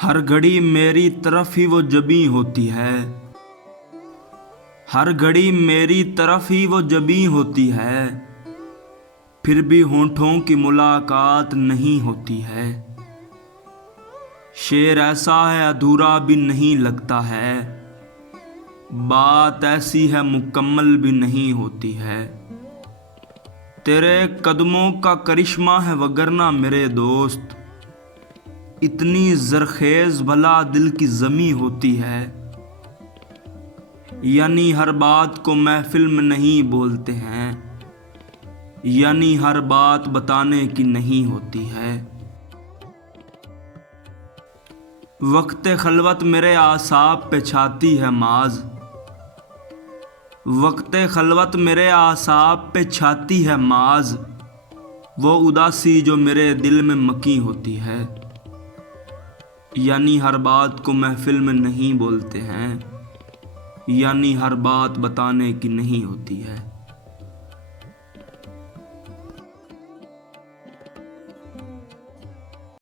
हर घड़ी मेरी तरफ ही वो जबी होती है, हर घड़ी मेरी तरफ ही वो जबी होती है, फिर भी होंठों की मुलाकात नहीं होती है। शेर ऐसा है अधूरा भी नहीं लगता है, बात ऐसी है मुकम्मल भी नहीं होती है। तेरे कदमों का करिश्मा है वगरना मेरे दोस्त, इतनी जरखेज भला दिल की जमी होती है। यानी हर बात को महफिल में नहीं बोलते हैं, यानी हर बात बताने की नहीं होती है। वक्त खलवत मेरे आसाब पे छाती है माज, वक्त खलवत मेरे आसाब पे छाती है माज, वो उदासी जो मेरे दिल में मकी होती है। यानी हर बात को महफिल में नहीं बोलते हैं, यानी हर बात बताने की नहीं होती है।